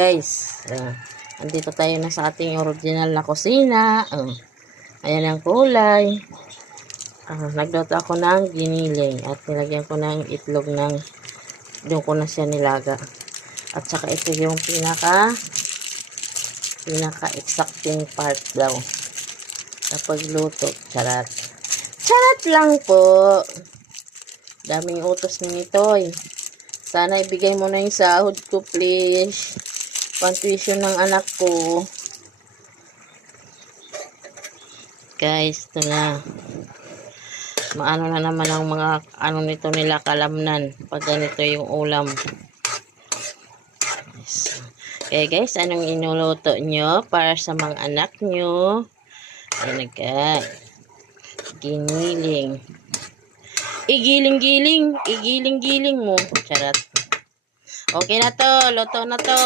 Guys, andito tayo na sa ating original na kusina. Ayan ang kulay. Nagluto ako ng giniling at nilagyan ko ng itlog ng doon ko na siya nilaga. At saka ito yung pinaka exacting part daw sa pagluto. Charat. Charat lang po. Daming utos nito eh. Sana ibigay mo na yung sahod ko, please. Pang-tuition ng anak ko. Guys, ito na. Maano na naman ang mga ano nito nila kalamnan pag ganito yung ulam. Yes. Okay guys, anong inuluto nyo para sa mga anak nyo? Ayan na guys. Giniling. Igiling-giling mo. Charot. Okay na to. Luto na to.